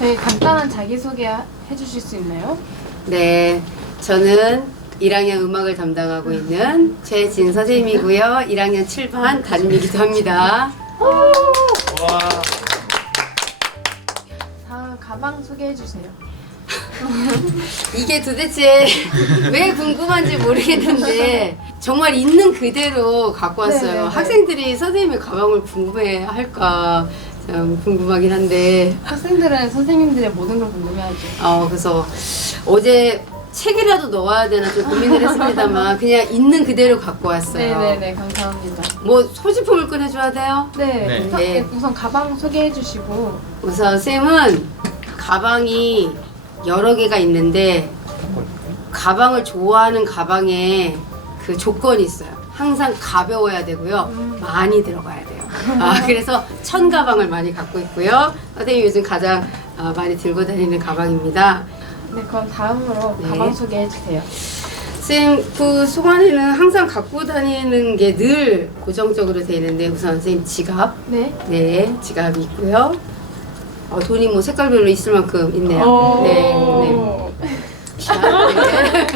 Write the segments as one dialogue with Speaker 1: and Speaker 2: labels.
Speaker 1: 저희 간단한 자기소개 해주실 수 있나요?
Speaker 2: 네, 저는 1학년 음악을 담당하고 있는 최진 선생님이고요. 1학년 7반 담임이기도 합니다.
Speaker 1: 다음 가방 소개해 주세요.
Speaker 2: 이게 도대체 왜 궁금한지 모르겠는데 정말 있는 그대로 갖고 왔어요.
Speaker 1: 네, 네, 네.
Speaker 2: 학생들이 선생님의 가방을 궁금해 할까 참 궁금하긴 한데
Speaker 1: 학생들은 선생님들의 모든 걸 궁금해하죠.
Speaker 2: 어, 그래서 어제 책이라도 넣어야 되나 좀 고민을 했습니다만 그냥 있는 그대로 갖고 왔어요.
Speaker 1: 네네네, 감사합니다.
Speaker 2: 뭐 소지품을 꺼내줘야 돼요?
Speaker 1: 네,
Speaker 3: 네.
Speaker 1: 우선,
Speaker 2: 네.
Speaker 1: 우선 가방 소개해 주시고.
Speaker 2: 우선 쌤은 가방이 여러 개가 있는데 가방을 좋아하는 가방에 그 조건이 있어요. 항상 가벼워야 되고요.
Speaker 1: 음.
Speaker 2: 많이 들어가야 돼요. 아, 그래서 천 가방을 많이 갖고 있고요. 선생님이 요즘 가장 아, 많이 들고 다니는 가방입니다.
Speaker 1: 네, 그럼 다음으로
Speaker 2: 네.
Speaker 1: 가방 소개해 주세요.
Speaker 2: 쌤, 그 수관에는 항상 갖고 다니는 게 늘 고정적으로 돼 있는데 우선 선생님 지갑,
Speaker 1: 네.
Speaker 2: 네, 지갑이 있고요. 어, 돈이 뭐 색깔별로 있을 만큼 있네요.
Speaker 1: 오.
Speaker 2: 네, 네. 자, 네.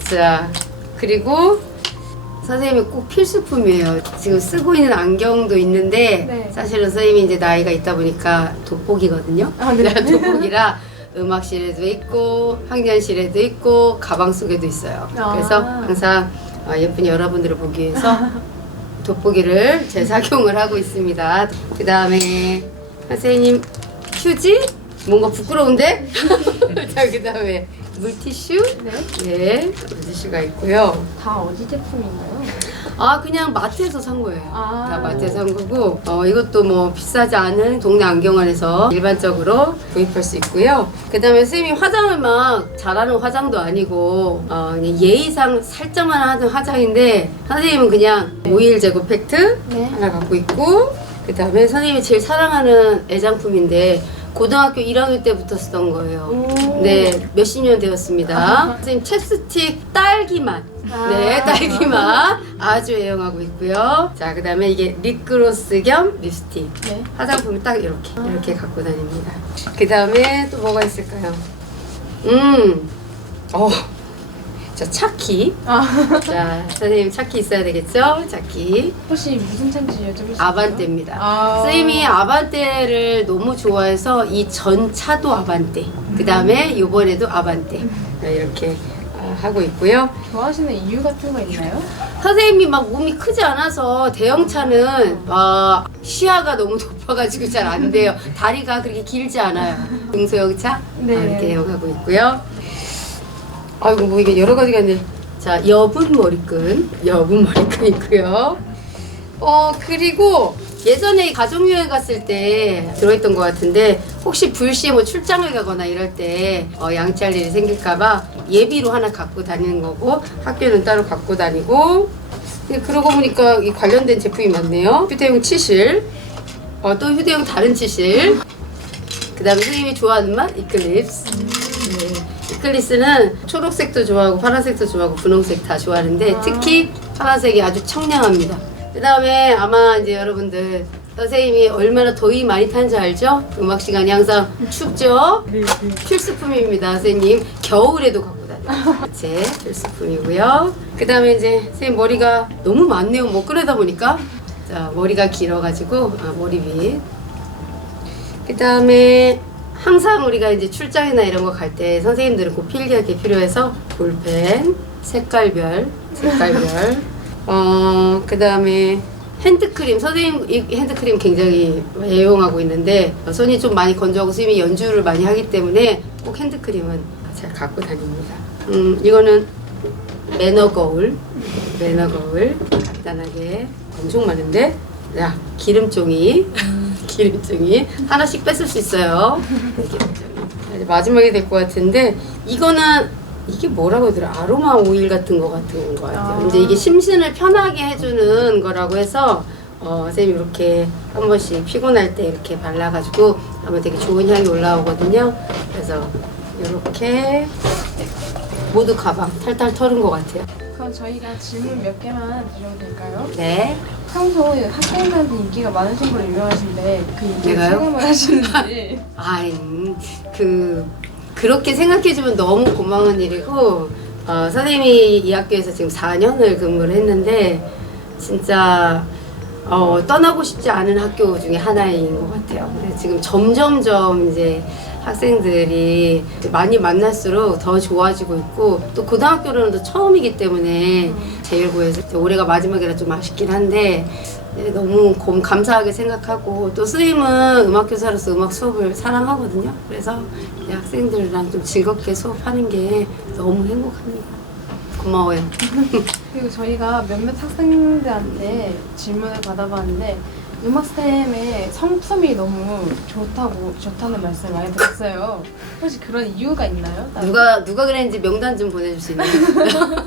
Speaker 2: 자, 그리고 선생님이 꼭 필수품이에요. 지금 쓰고 있는 안경도 있는데
Speaker 1: 네.
Speaker 2: 사실은 선생님이 이제 나이가 있다 보니까 돋보기거든요.
Speaker 1: 아, 네.
Speaker 2: 돋보기라 음악실에도 있고 학년실에도 있고 가방 속에도 있어요.
Speaker 1: 아.
Speaker 2: 그래서 항상 어, 예쁜 여러분들을 보기 위해서 돋보기를 재작용을 하고 있습니다. 그 다음에 선생님 휴지? 뭔가 부끄러운데? 자, 그 다음에 물티슈?
Speaker 1: 네.
Speaker 2: 네, 물티슈가 있고요.
Speaker 1: 다 어디 제품인가요?
Speaker 2: 아, 그냥 마트에서 산 거예요.
Speaker 1: 아.
Speaker 2: 다 마트에서 산 거고, 어, 이것도 뭐 비싸지 않은 동네 안경원에서 일반적으로 구입할 수 있고요. 그 다음에 선생님이 화장을 막 잘하는 화장도 아니고, 어, 그냥 예의상 살짝만 하는 화장인데, 선생님은 그냥 오일 제거 팩트
Speaker 1: 네.
Speaker 2: 하나 갖고 있고, 그 다음에 선생님이 제일 사랑하는 애장품인데, 고등학교 1학년 때부터 쓰던 거예요.
Speaker 1: 오.
Speaker 2: 네, 몇십 년 되었습니다. 선생님 챕스틱 딸기맛. 네,
Speaker 1: 아.
Speaker 2: 딸기맛 아주 애용하고 있고요. 자, 그다음에 이게 립그로스 겸 립스틱.
Speaker 1: 네.
Speaker 2: 화장품이 딱 이렇게 이렇게 갖고 다닙니다. 그다음에 또 뭐가 있을까요? 음, 어, 자 차키.
Speaker 1: 아,
Speaker 2: 자, 선생님 차키 있어야 되겠죠? 차키.
Speaker 1: 혹시 무슨 차인지 여쭤볼 수 있나요?
Speaker 2: 아반떼입니다.
Speaker 1: 아.
Speaker 2: 선생님이 아반떼를 너무 좋아해서 이 전 차도 아반떼. 그 다음에 이번에도 아반떼. 네, 이렇게 아, 하고 있고요.
Speaker 1: 좋아하시는 이유 같은 거 있나요?
Speaker 2: 선생님이 막 몸이 크지 않아서 대형차는 아, 시야가 너무 높아가지고 잘 안 돼요. 다리가 그렇게 길지 않아요. 중소형차
Speaker 1: 네.
Speaker 2: 아, 이렇게 애용하고 있고요. 아이고 뭐 이게 여러 가지가 있네. 자 여분 머리끈, 여분 머리끈 있고요. 어 그리고 예전에 가족 여행 갔을 때 들어있던 것 같은데 혹시 불시에 뭐 출장을 가거나 이럴 때 어, 양치할 일이 생길까봐 예비로 하나 갖고 다니는 거고 학교는 따로 갖고 다니고 근데 그러고 보니까 이 관련된 제품이 많네요. 휴대용 치실, 어, 또 휴대용 다른 치실, 그 다음에 선생님이 좋아하는 맛 이클립스. 네. 이클립스는 초록색도 좋아하고 파란색도 좋아하고 분홍색 다 좋아하는데
Speaker 1: 아.
Speaker 2: 특히 파란색이 아주 청량합니다. 그 다음에 아마 이제 여러분들 선생님이 얼마나 더위 많이 타는지 알죠? 음악 시간이 항상 춥죠? 필수품입니다, 선생님. 겨울에도 갖고 다녀요. 제 필수품이고요. 그 다음에 이제 선생님 머리가 너무 많네요. 뭐 끌어다 보니까. 자, 머리가 길어가지고, 아, 머리 빗. 그 다음에 항상 우리가 이제 출장이나 이런 거 갈 때 선생님들은 꼭 필기하게 필요해서 볼펜, 색깔별, 색깔별. 어, 그 다음에 핸드크림. 선생님 이 핸드크림 굉장히 애용하고 있는데 어, 손이 좀 많이 건조하고 선생님이 연주를 많이 하기 때문에 꼭 핸드크림은 잘 갖고 다닙니다. 음, 이거는 매너 거울. 매너 거울. 간단하게. 엄청 많은데. 야, 기름 종이. 기름종이. 하나씩 뺏을 수 있어요. 네. 이제 마지막이 될것 같은데, 이거는 이게 뭐라고 하더라? 아로마 오일 같은 거 같은 거 같아요.
Speaker 1: 아.
Speaker 2: 이제 이게 심신을 편하게 해주는 거라고 해서, 어, 선생님 이렇게 한 번씩 피곤할 때 이렇게 발라가지고 하면 되게 좋은 향이 올라오거든요. 그래서 이렇게 모두 가방 탈탈 털은 것 같아요.
Speaker 1: 그럼 저희가 질문 몇 개만 드려도 될까요?
Speaker 2: 네.
Speaker 1: 평소 학생들한테 인기가 많으신 걸로 유명하신데 그 인기
Speaker 2: 내가요?
Speaker 1: 체감을 하시는지
Speaker 2: 아이, 음, 그, 그렇게 생각해주면 너무 고마운 일이고, 어, 선생님이 이 학교에서 지금 4년을 근무를 했는데, 진짜, 어, 떠나고 싶지 않은 학교 중에 하나인 것 같아요. 그래서 지금 점점점 이제 학생들이 많이 만날수록 더 좋아지고 있고, 또 고등학교로는 또 처음이기 때문에, 제1고에서 이제 올해가 마지막이라 좀 아쉽긴 한데, 네, 너무 고- 감사하게 생각하고 또 선생님은 음악교사로서 음악 수업을 사랑하거든요. 그래서 이 학생들이랑 좀 즐겁게 수업하는 게 너무 행복합니다. 고마워요.
Speaker 1: 그리고 저희가 몇몇 학생들한테 질문을 받아봤는데 음악스템의 성품이 너무 좋다고 좋다는 말씀 을 많이 들었어요. 혹시 그런 이유가 있나요? 따로?
Speaker 2: 누가 누가 그랬는지 명단 좀 보내줄 수 있나요?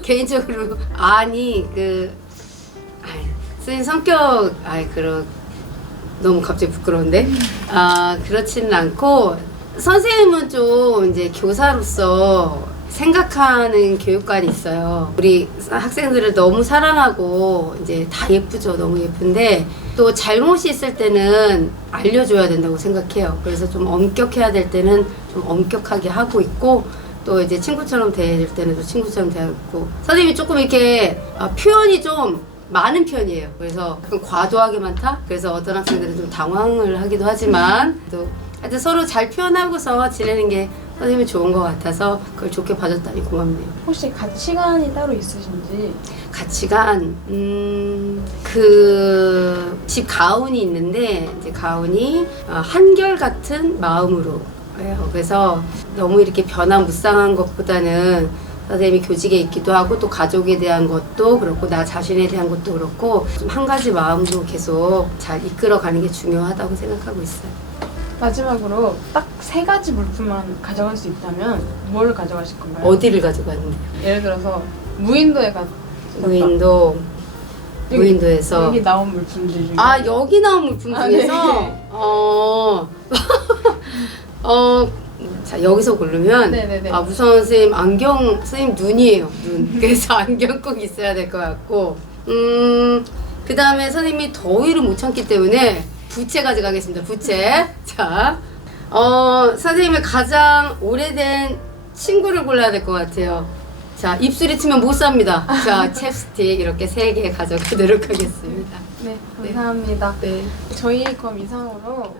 Speaker 2: 개인적으로 아니 그 아이, 선생님 성격 아이 그런 너무 갑자기 부끄러운데 아 그렇지는 않고 선생님은 좀 이제 교사로서 생각하는 교육관이 있어요. 우리 학생들을 너무 사랑하고 이제 다 예쁘죠. 너무 예쁜데 또 잘못이 있을 때는 알려줘야 된다고 생각해요. 그래서 좀 엄격해야 될 때는 좀 엄격하게 하고 있고 또 이제 친구처럼 대할 때는 또 친구처럼 대하고 선생님이 조금 이렇게 어, 표현이 좀 많은 편이에요. 그래서 과도하게 많다. 그래서 어떤 학생들은 좀 당황을 하기도 하지만 또 하여튼 서로 잘 표현하고서 지내는 게 선생님이 좋은 것 같아서 그걸 좋게 봐줬다니 고맙네요.
Speaker 1: 혹시 가치관이 따로 있으신지
Speaker 2: 가치관 음 그 집 가운이 있는데 이제 가운이 어, 한결 같은 마음으로 해요. 그래서 너무 이렇게 변화무쌍한 것보다는 선생님이 교직에 있기도 하고 또 가족에 대한 것도 그렇고 나 자신에 대한 것도 그렇고 좀 한 가지 마음으로 계속 잘 이끌어가는 게 중요하다고 생각하고 있어요.
Speaker 1: 마지막으로 딱 세 가지 물품만 가져갈 수 있다면 뭘 가져가실 건가요?
Speaker 2: 어디를 가져가는데?
Speaker 1: 예를 들어서 무인도에 가
Speaker 2: 무인도
Speaker 1: 여기-
Speaker 2: 무인도에서
Speaker 1: 여기 나온 물품들 중에
Speaker 2: 아 여기 나온 물품
Speaker 1: 아,
Speaker 2: 중에서
Speaker 1: 네.
Speaker 2: 어, 어, 자 여기서 고르면
Speaker 1: 네네네.
Speaker 2: 아 우선 선생님 안경 선생님 눈이에요 눈 그래서 안경 꼭 있어야 될 것 같고 음 그 다음에 선생님이 더위를 못 참기 때문에 부채 가져가겠습니다 부채 자 어, 선생님의 가장 오래된 친구를 골라야 될 것 같아요. 자, 입술이 트면 못 삽니다. 자, 챕스틱 이렇게 세 개 가져가도록 하겠습니다.
Speaker 1: 네 감사합니다.
Speaker 2: 네.
Speaker 1: 저희 그럼 이상으로